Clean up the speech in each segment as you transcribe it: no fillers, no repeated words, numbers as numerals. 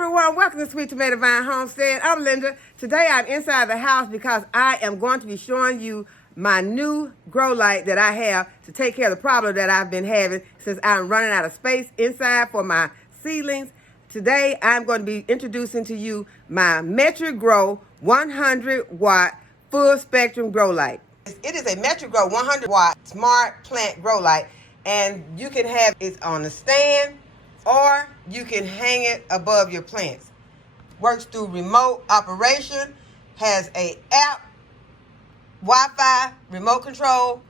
everyone, welcome to Sweet Tomato Vine Homestead. I'm Linda. Today I'm inside the house because I am going to be showing you my new grow light that I have to take care of the problem that I've been having since I'm running out of space inside for my seedlings. Today I'm going to be introducing to you my MetryGrow 100 watt full spectrum grow light. It is a MetryGrow 100 watt smart plant grow light, and you can have it on the stand or you can hang it above your plants. Works through remote operation, has a app, Wi-Fi, remote control,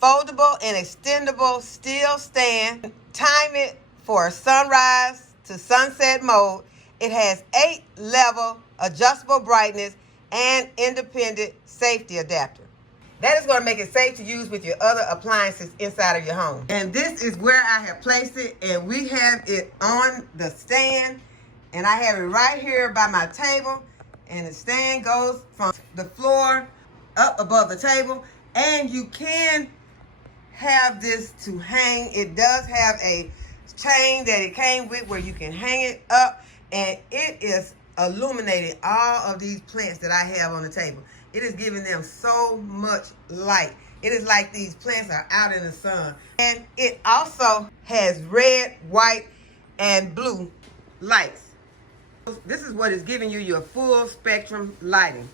foldable and extendable steel stand. Time it for sunrise to sunset mode. It has 8-level adjustable brightness and independent safety adapter. That is going to make it safe to use with your other appliances inside of your home. And this is where I have placed it, and we have it on the stand, and I have it right here by my table, and the stand goes from the floor up above the table, and you can have this to hang. It does have a chain that it came with where you can hang it up, and it is illuminating all of these plants that I have on the table. It is giving them so much light. It is like these plants are out in the sun. And it also has red, white, and blue lights. This is what is giving you your full spectrum lighting.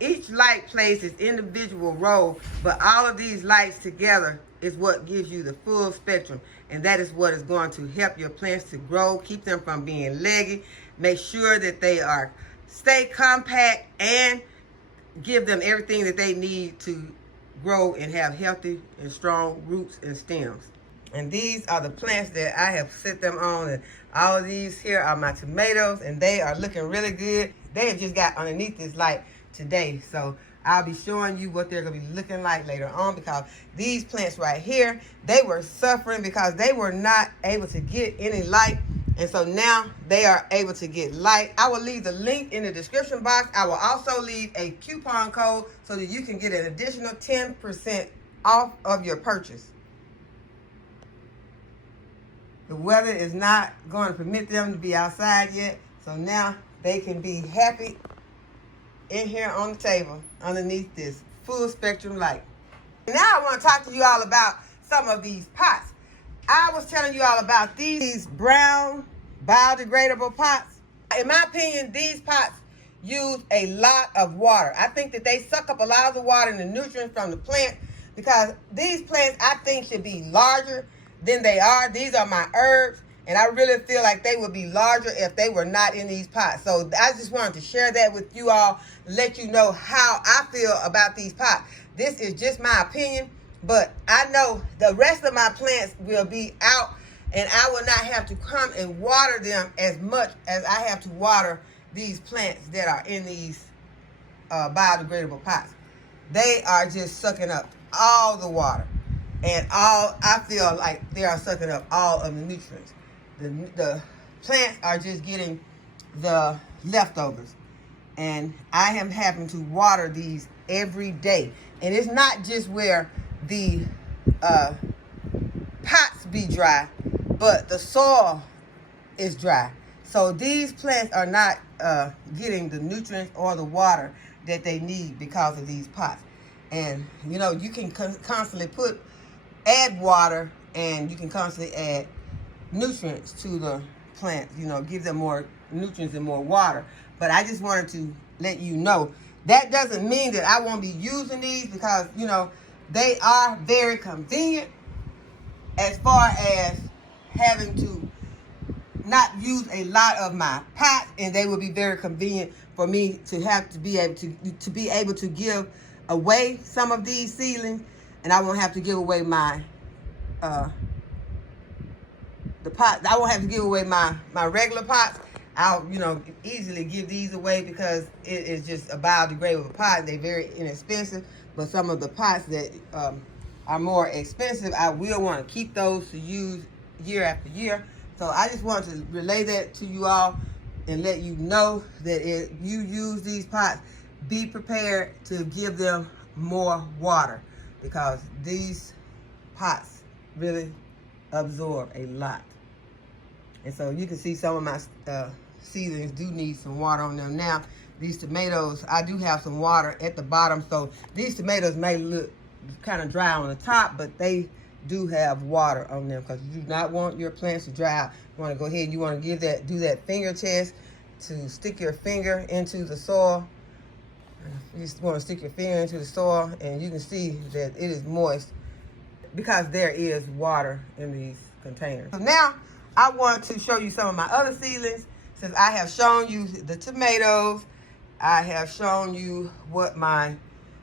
Each light plays its individual role, but all of these lights together is what gives you the full spectrum. And that is what is going to help your plants to grow, keep them from being leggy, make sure that they are stay compact, and give them everything that they need to grow and have healthy and strong roots and stems. And these are the plants that I have set them on, and all of these here are my tomatoes, and they are looking really good. They have just got underneath this light today, so I'll be showing you what they're going to be looking like later on, because these plants right here, they were suffering because they were not able to get any light. And so now they are able to get light. I will leave the link in the description box. I will also leave a coupon code so that you can get an additional 10% off of your purchase. The weather is not going to permit them to be outside yet, so now they can be happy in here on the table underneath this full spectrum light. Now I want to talk to you all about some of these pots. I was telling you all about these brown biodegradable pots. In my opinion, these pots use a lot of water. I think that they suck up a lot of the water and the nutrients from the plant, because these plants, I think, should be larger than they are. These are my herbs, and I really feel like they would be larger if they were not in these pots. So I just wanted to share that with you all, let you know how I feel about these pots. This is just my opinion, but I know the rest of my plants will be out, and I will not have to come and water them as much as I have to water these plants that are in these biodegradable pots. They are just sucking up all the water, and I feel like they are sucking up all of the nutrients. The plants are just getting the leftovers, and I am having to water these every day. And it's not just where the pots be dry, but the soil is dry. So these plants are not getting the nutrients or the water that they need because of these pots. And you know, you can constantly add water, and you can constantly add nutrients to the plants, you know, give them more nutrients and more water. But I just wanted to let you know that doesn't mean that I won't be using these, because you know, they are very convenient as far as having to not use a lot of my pots, and they will be very convenient for me to have to be able to give away some of these seedlings, and I won't have to give away my the pot. I won't have to give away my regular pots. I'll, you know, easily give these away because it is just a biodegradable pot. They're very inexpensive, but some of the pots that are more expensive, I will want to keep those to use year after year. So I just wanted to relay that to you all and let you know that if you use these pots, be prepared to give them more water, because these pots really absorb a lot. And so you can see some of my seedlings do need some water on them. Now, these tomatoes, I do have some water at the bottom. So these tomatoes may look kind of dry on the top, but they do have water on them because you do not want your plants to dry out. You want to go ahead and you want to do that finger test to stick your finger into the soil. You just want to stick your finger into the soil and you can see that it is moist because there is water in these containers. So now I want to show you some of my other seedlings. Since I have shown you the tomatoes, I have shown you what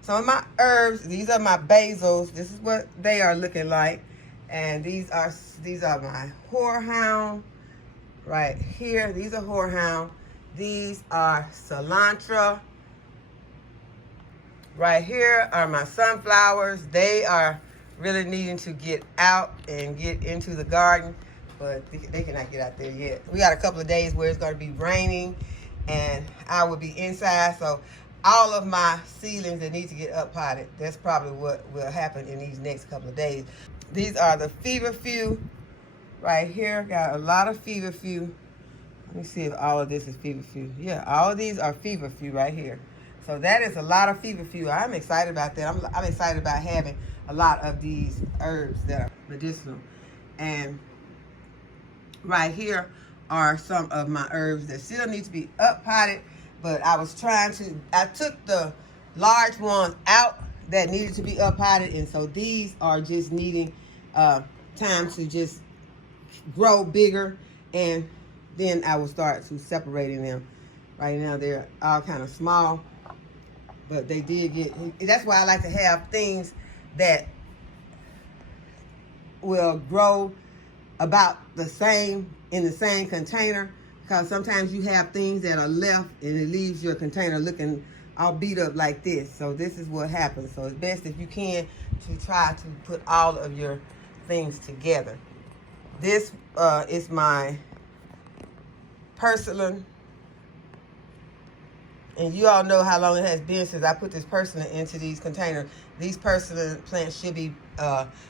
some of my herbs. These are my basils. This is what they are looking like. And these are my horehound right here. These are horehound. These are cilantro. Right here are my sunflowers. They are really needing to get out and get into the garden, but they cannot get out there yet. We got a couple of days where it's going to be raining and I will be inside, so all of my seedlings that need to get up potted, that's probably what will happen in these next couple of days. These are the feverfew right here. Got a lot of feverfew. Let me see if all of this is feverfew. Yeah, all of these are feverfew right here. So that is a lot of feverfew. I'm excited about that. I'm excited about having a lot of these herbs that are medicinal. And right here are some of my herbs that still need to be up potted, but I took the large ones out that needed to be up potted, and so these are just needing time to just grow bigger, and then I will start to separating them. Right now they're all kind of small, but they did get, that's why I like to have things that will grow about the same in the same container, because sometimes you have things that are left and it leaves your container looking all beat up like this. So this is what happens. So it's best if you can to try to put all of your things together. This is my persimmon. And you all know how long it has been since I put this persimmon into these containers. These persimmon plants should be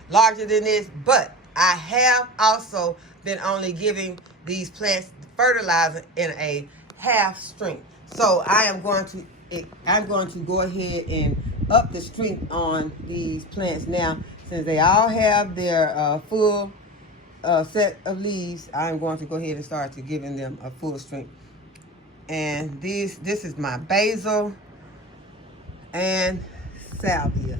larger than this, but I have also been only giving these plants fertilizer in a half strength. So I'm going to go ahead and up the strength on these plants now. Since they all have their full set of leaves, I'm going to go ahead and start to giving them a full strength. And this is my basil and salvia.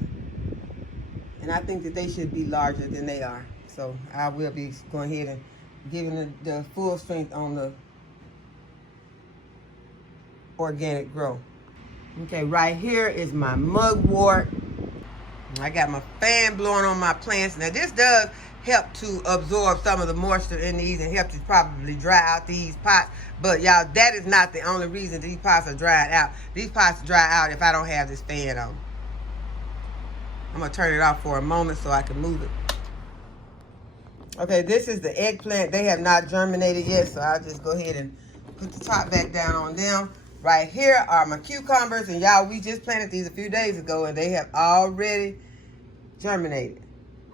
And I think that they should be larger than they are. So I will be going ahead and giving the full strength on the organic grow. Okay, right here is my mugwort. I got my fan blowing on my plants. Now this does help to absorb some of the moisture in these and help to probably dry out these pots. But y'all, that is not the only reason these pots are dried out. These pots dry out if I don't have this fan on. I'm gonna turn it off for a moment so I can move it. Okay, this is the eggplant. They have not germinated yet, so I'll just go ahead and put the top back down on them. Right here are my cucumbers, and y'all, we just planted these a few days ago, and they have already germinated.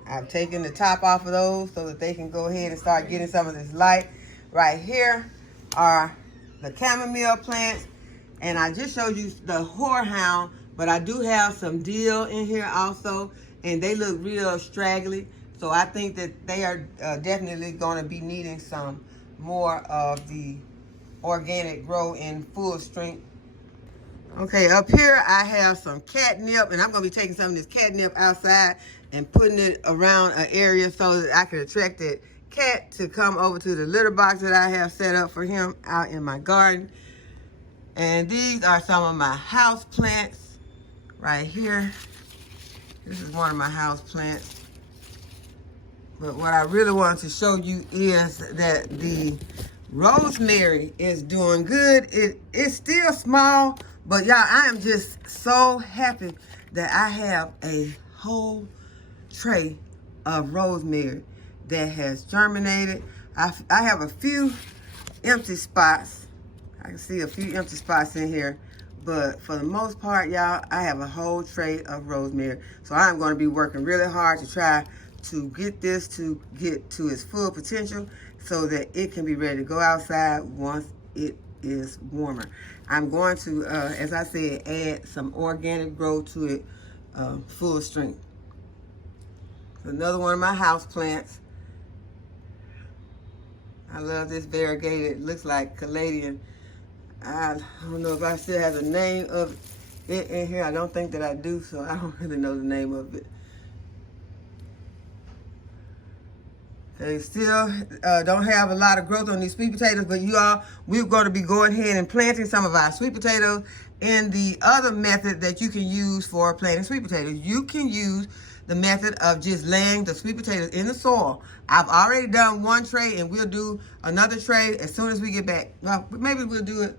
I've taken the top off of those so that they can go ahead and start getting some of this light. Right here are the chamomile plants, and I just showed you the horehound, but I do have some dill in here also, and they look real straggly. So I think that they are definitely going to be needing some more of the organic grow in full strength. Okay, up here I have some catnip, and I'm going to be taking some of this catnip outside and putting it around an area so that I can attract that cat to come over to the litter box that I have set up for him out in my garden. And these are some of my house plants right here. This is one of my house plants. But what I really wanted to show you is that the rosemary is doing good. It's still small, but y'all, I am just so happy that I have a whole tray of rosemary that has germinated. I have a few empty spots. I can see a few empty spots in here, but for the most part, y'all, I have a whole tray of rosemary. So I'm going to be working really hard to try to get this to get to its full potential. so that it can be ready to go outside once it is warmer. I'm going to, as I said, add some organic grow to it, full strength. Another one of my house plants. I love this variegated. It looks like caladium. I don't know if I still have the name of it in here. I don't think that I do, so I don't really know the name of it. They still don't have a lot of growth on these sweet potatoes, but we're going to be going ahead and planting some of our sweet potatoes in the other method that you can use for planting sweet potatoes. You can use the method of just laying the sweet potatoes in the soil. I've already done one tray, and we'll do another tray as soon as we get back. Well, maybe we'll do it.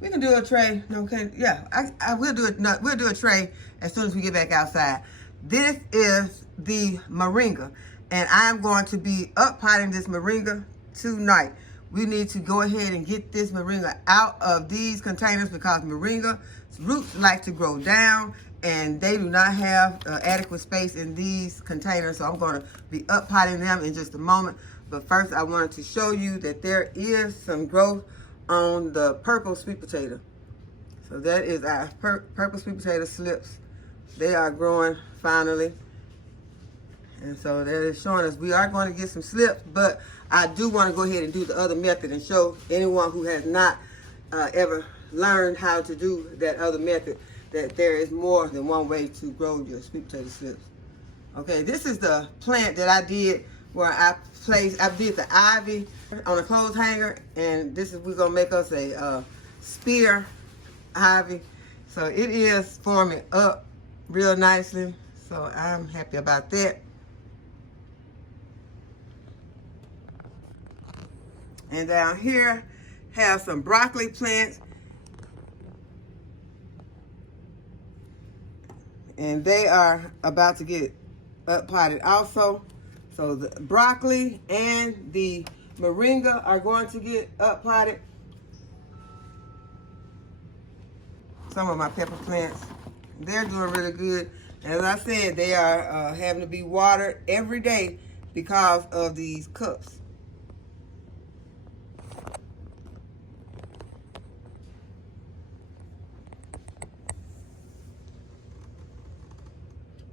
We can do a tray. Okay, yeah, I will do it. No, we'll do a tray as soon as we get back outside. This is the moringa, and I'm going to be up-potting this moringa tonight. We need to go ahead and get this moringa out of these containers because moringa roots like to grow down, and they do not have adequate space in these containers. So I'm going to be up-potting them in just a moment. But first, I wanted to show you that there is some growth on the purple sweet potato. So that is our purple sweet potato slips. They are growing finally. And so that is showing us we are going to get some slips, but I do want to go ahead and do the other method and show anyone who has not ever learned how to do that other method that there is more than one way to grow your sweet potato slips. Okay, this is the plant that I did where I did the ivy on a clothes hanger, and we're gonna make us a spear ivy. So it is forming up real nicely. So I'm happy about that. And down here have some broccoli plants. And they are about to get up potted also. So the broccoli and the moringa are going to get up potted. Some of my pepper plants, they're doing really good. As I said, they are having to be watered every day because of these cups.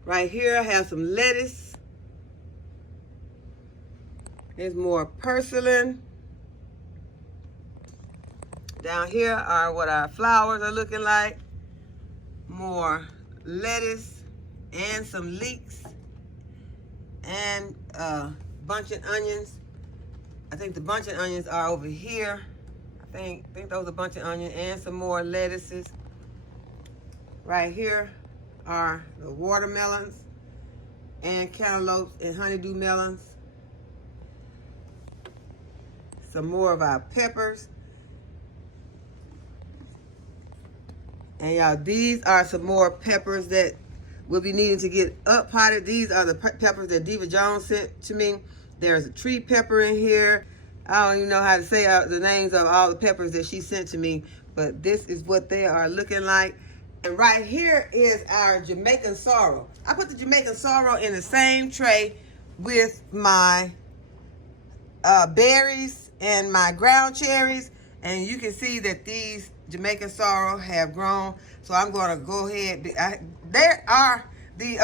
Right here I have some lettuce. There's more purslane. Down here are what our flowers are looking like. More lettuce and some leeks and bunch of onions. I think the bunch of onions are over here. I think those are a bunch of onions and some more lettuces. Right here are the watermelons and cantaloupes and honeydew melons. Some more of our peppers. And y'all, these are some more peppers that we'll be needing to get up potted. These are the peppers that Diva Jones sent to me. There's a tree pepper in here. I don't even know how to say the names of all the peppers that she sent to me, but this is what they are looking like. And right here is our Jamaican sorrel. I put the Jamaican sorrel in the same tray with my berries and my ground cherries. And you can see that these Jamaican sorrel have grown. So I'm going to go ahead. There are the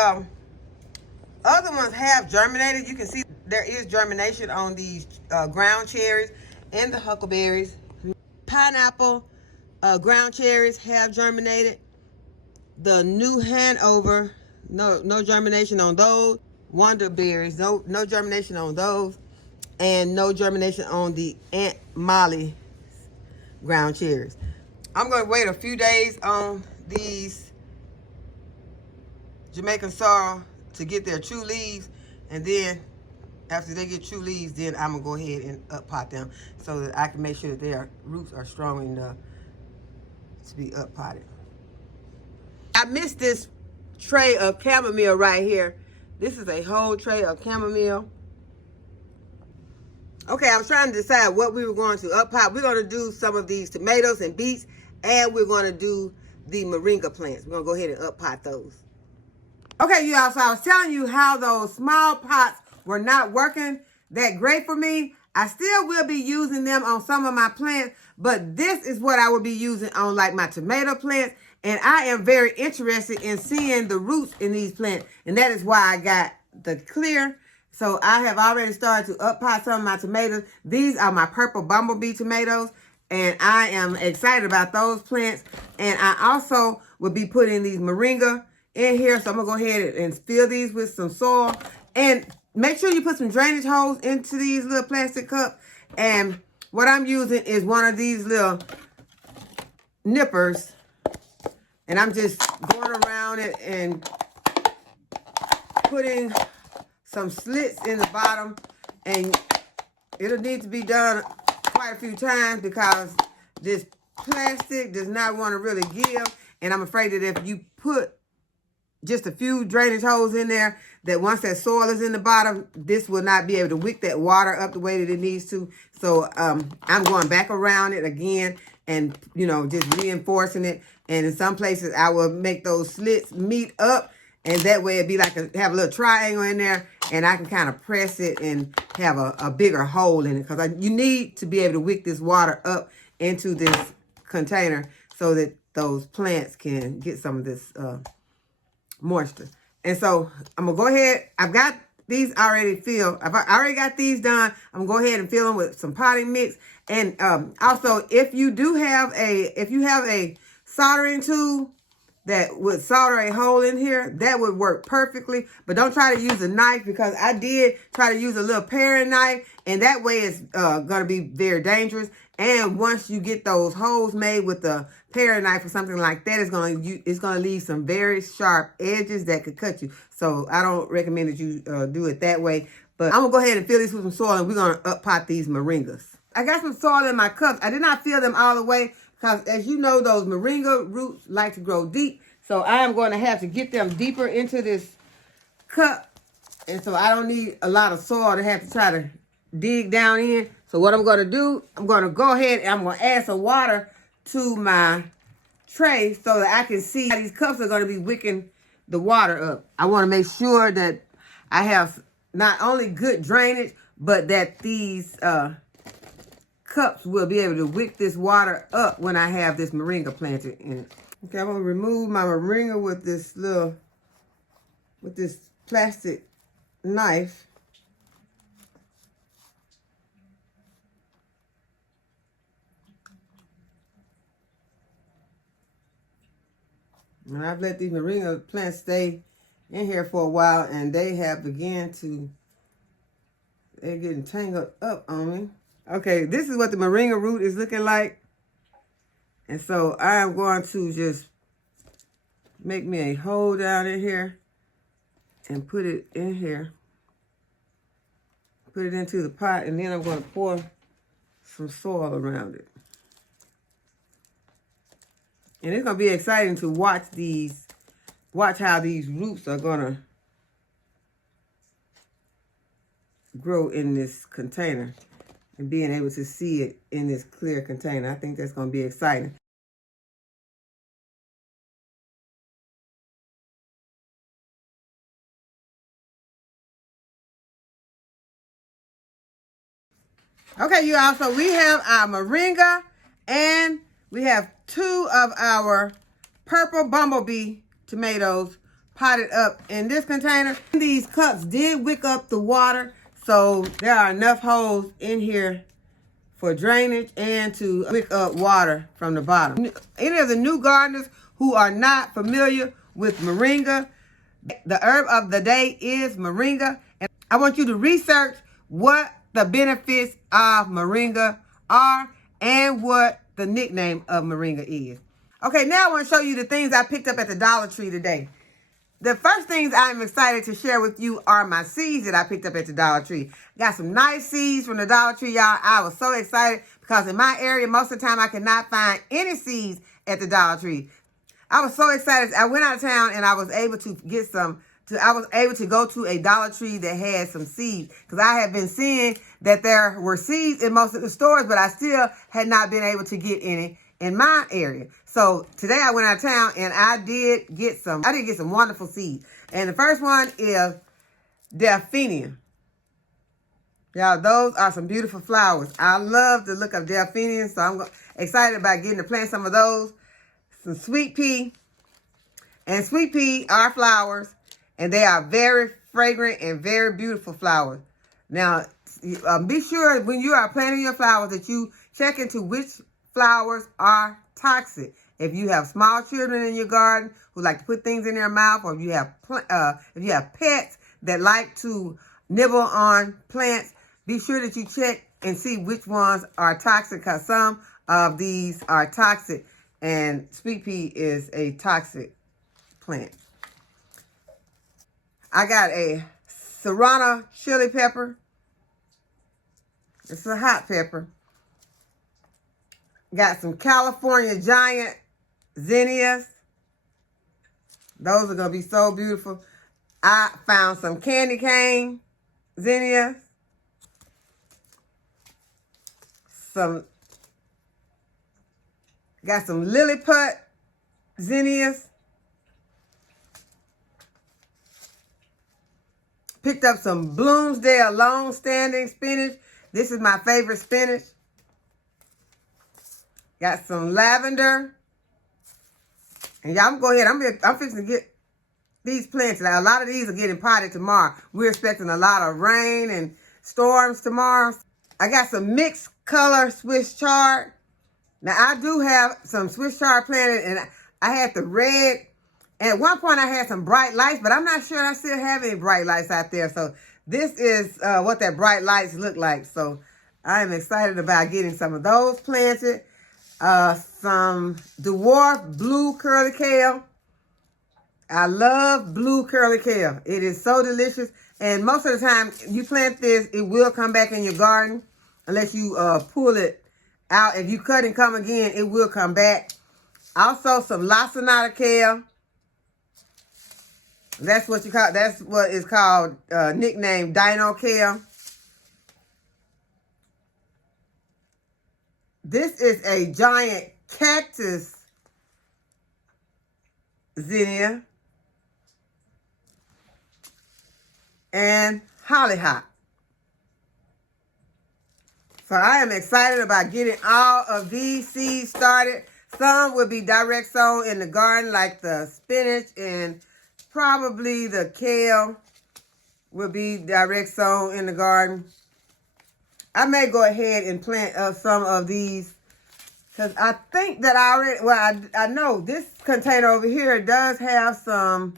other ones have germinated. You can see there is germination on these ground cherries and the huckleberries. Pineapple ground cherries have germinated. The New Hanover, no germination on those. Wonder berries, no germination on those. And no germination on the Aunt Molly ground cherries. I'm going to wait a few days on these Jamaican sorrel to get their true leaves, and then after they get true leaves, then I'm gonna go ahead and up pot them so that I can make sure that their roots are strong enough to be up potted. I missed this tray of chamomile right here. This is a whole tray of chamomile. Okay, I was trying to decide what we were going to up pot. We're going to do some of these tomatoes and beets, and we're going to do the moringa plants. We're going to go ahead and up pot those. Okay, you all, so I was telling you how those small pots were not working that great for me. I still will be using them on some of my plants, but this is what I will be using on like my tomato plants. And I am very interested in seeing the roots in these plants. And that is why I got the clear. So I have already started to up pot some of my tomatoes. These are my purple bumblebee tomatoes. And I am excited about those plants. And I also will be putting these moringa in here. So I'm going to go ahead and fill these with some soil. And make sure you put some drainage holes into these little plastic cups. And what I'm using is one of these little nippers. And I'm just going around it and putting some slits in the bottom. And it'll need to be done quite a few times because this plastic does not want to really give. And I'm afraid that if you put just a few drainage holes in there, that once that soil is in the bottom, this will not be able to wick that water up the way that it needs to. So I'm going back around it again and, you know, just reinforcing it. And in some places, I will make those slits meet up. And that way it'd be like have a little triangle in there. And I can kind of press it and have a bigger hole in it. Because you need to be able to wick this water up into this container so that those plants can get some of this moisture. And so I'm going to go ahead. I've got these already filled. I already got these done. I'm going to go ahead and fill them with some potting mix. And also, if you have a soldering tool that would solder a hole in here, that would work perfectly. But don't try to use a knife, because I did try to use a little paring knife, and that way it's going to be very dangerous. And once you get those holes made with the paring knife or something like that, it's going to leave some very sharp edges that could cut you. So I don't recommend that you do it that way. But I'm going to go ahead and fill these with some soil, and we're going to up pot these moringas. I got some soil in my cups. I did not fill them all the way because, as you know, those moringa roots like to grow deep. So I am going to have to get them deeper into this cup. And so I don't need a lot of soil to have to try to dig down in. So what I'm going to do, I'm going to go ahead and I'm going to add some water to my tray so that I can see how these cups are going to be wicking the water up. I want to make sure that I have not only good drainage, but that these cups will be able to wick this water up when I have this moringa planted in it. Okay, I'm going to remove my moringa with this plastic knife. And I've let these moringa plants stay in here for a while, and they have began to, they're getting tangled up on me. Okay, this is what the moringa root is looking like. And so I am going to just make me a hole down in here and put it in here. Put it into the pot, and then I'm going to pour some soil around it. And it's going to be exciting to watch how these roots are going to grow in this container and being able to see it in this clear container. I think that's going to be exciting. Okay, you all, so we have our moringa and we have 2 of our purple bumblebee tomatoes potted up in this container. These cups did wick up the water, so there are enough holes in here for drainage and to wick up water from the bottom. Any of the new gardeners who are not familiar with moringa, the herb of the day is moringa. And I want you to research what the benefits of moringa are and what the nickname of moringa is. Okay, now I want to show you the things I picked up at the Dollar Tree today. The first things I'm excited to share with you are my seeds that I picked up at the Dollar Tree. Got some nice seeds from the Dollar Tree, y'all. I was so excited because in my area, most of the time I could not find any seeds at the Dollar Tree. I was so excited. I went out of town and I was able to get some. I was able to go to a Dollar Tree that had some seeds, because I had been seeing that there were seeds in most of the stores, but I still had not been able to get any in my area. So today I went out of town and I did get some wonderful seeds. And the first one is delphinium. Y'all, those are some beautiful flowers. I love the look of delphiniums, so I'm excited about getting to plant some of those. Some sweet pea. And sweet pea are flowers, and they are very fragrant and very beautiful flowers. Now, be sure when you are planting your flowers that you check into which flowers are toxic. If you have small children in your garden who like to put things in their mouth, or if you have pets that like to nibble on plants, be sure that you check and see which ones are toxic, because some of these are toxic, and sweet pea is a toxic plant. I got a serrano chili pepper. It's a hot pepper. Got some California giant zinnias. Those are going to be so beautiful. I found some candy cane zinnias. Got some Lilliput zinnias. Picked up some Bloomsdale long-standing spinach. This is my favorite spinach. Got some lavender. And y'all, I'm going to go ahead. I'm fixing to get these plants. Now, a lot of these are getting potted tomorrow. We're expecting a lot of rain and storms tomorrow. I got some mixed color Swiss chard. Now, I do have some Swiss chard planted, and I had the red. At one point, I had some bright lights, but I'm not sure I still have any bright lights out there. So this is what that bright lights look like. So I'm excited about getting some of those planted. Some dwarf blue curly kale. I love blue curly kale. It is so delicious. And most of the time, you plant this, it will come back in your garden unless you pull it out. If you cut and come again, it will come back. Also, some lacinato kale. That's what is called nicknamed dino kale. This is a giant cactus zinnia and hollyhock. So I am excited about getting all of these seeds started. Some will be direct sown in the garden, like the spinach, and probably the kale will be direct sown in the garden. I may go ahead and plant some of these, because I think that I already, well, I know this container over here does have some,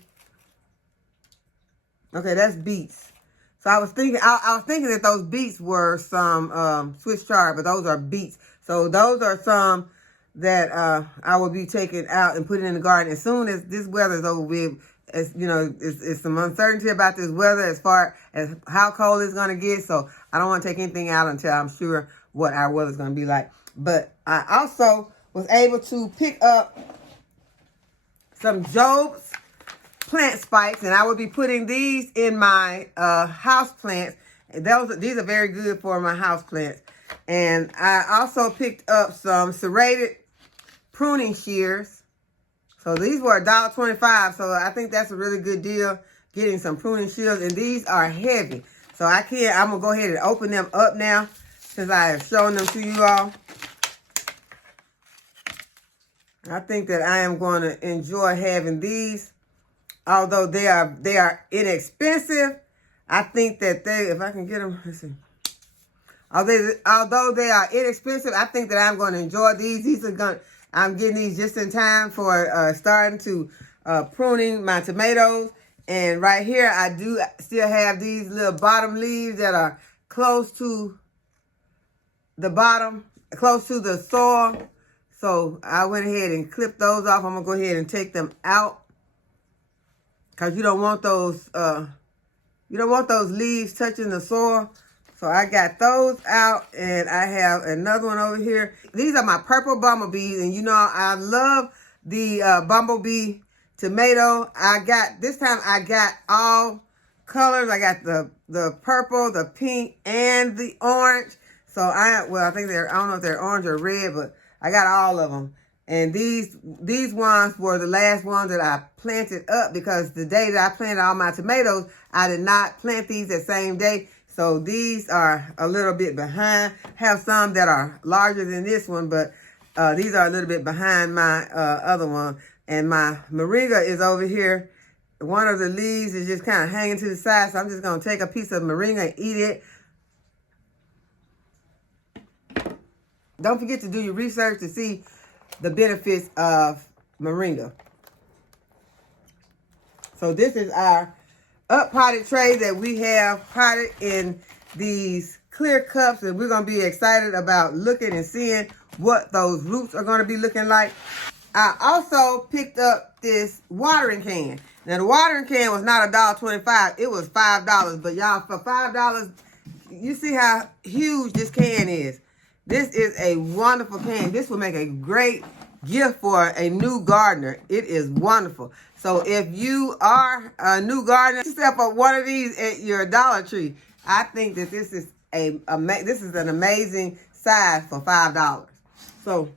okay, that's beets. So I was thinking that those beets were some Swiss chard, but those are beets. So those are some that I will be taking out and putting in the garden as soon as this weather is over with. As you know, it's some uncertainty about this weather as far as how cold it's going to get. So I don't want to take anything out until I'm sure what our weather is going to be like. But I also was able to pick up some Job's plant spikes, and I will be putting these in my house plants. These are very good for my house plants. And I also picked up some serrated pruning shears. So these were $1.25, so I think that's a really good deal, getting some pruning shears, and these are heavy. So I'm going to go ahead and open them up now, since I have shown them to you all. I think that I am going to enjoy having these, although they are inexpensive. I think that if I can get them, let's see. Although they are inexpensive, I think that I'm going to enjoy these. I'm getting these just in time for starting to pruning my tomatoes. And right here, I do still have these little bottom leaves that are close to the bottom, close to the soil. So I went ahead and clipped those off. I'm going to go ahead and take them out, because you don't want those leaves touching the soil. So I got those out, and I have another one over here. These are my purple bumblebees, and you know I love the bumblebee tomato. This time I got all colors. I got the purple, the pink, and the orange. So I think I don't know if they're orange or red, but I got all of them. And these ones were the last ones that I planted up, because the day that I planted all my tomatoes, I did not plant these that same day. So these are a little bit behind. Have some that are larger than this one, but these are a little bit behind my other one. And my moringa is over here. One of the leaves is just kind of hanging to the side, so I'm just going to take a piece of moringa and eat it. Don't forget to do your research to see the benefits of moringa. So this is our up-potted tray that we have potted in these clear cups, and we're going to be excited about looking and seeing what those roots are going to be looking like. I also picked up this watering can. Now, the watering can was not $1.25. It was $5. But, y'all, for $5, you see how huge this can is. This is a wonderful can. This will make a great gift for a new gardener. It is wonderful. So if you are a new gardener, step up one of these at your Dollar Tree. I think that this is an amazing size for $5. So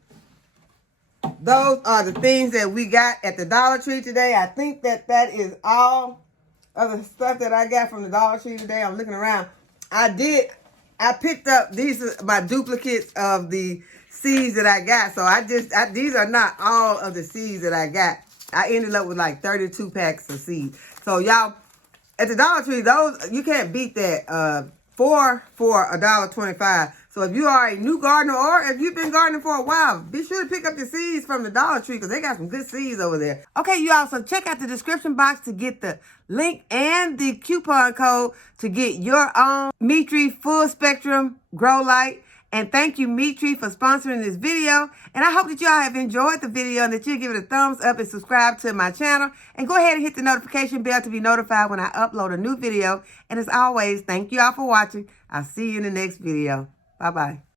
those are the things that we got at the Dollar Tree today. I think that is all of the stuff that I got from the Dollar Tree today. I'm looking around. I picked up, these are my duplicates of the seeds that I got. So these are not all of the seeds that I got. I ended up with like 32 packs of seeds. So y'all, at the Dollar Tree, those, you can't beat that for $1.25. So if you are a new gardener or if you've been gardening for a while, be sure to pick up the seeds from the Dollar Tree because they got some good seeds over there. Okay, you all, so check out the description box to get the link and the coupon code to get your own Metry Full Spectrum Grow Light. And thank you, Metry, for sponsoring this video. And I hope that y'all have enjoyed the video and that you'll give it a thumbs up and subscribe to my channel. And go ahead and hit the notification bell to be notified when I upload a new video. And as always, thank you all for watching. I'll see you in the next video. Bye-bye.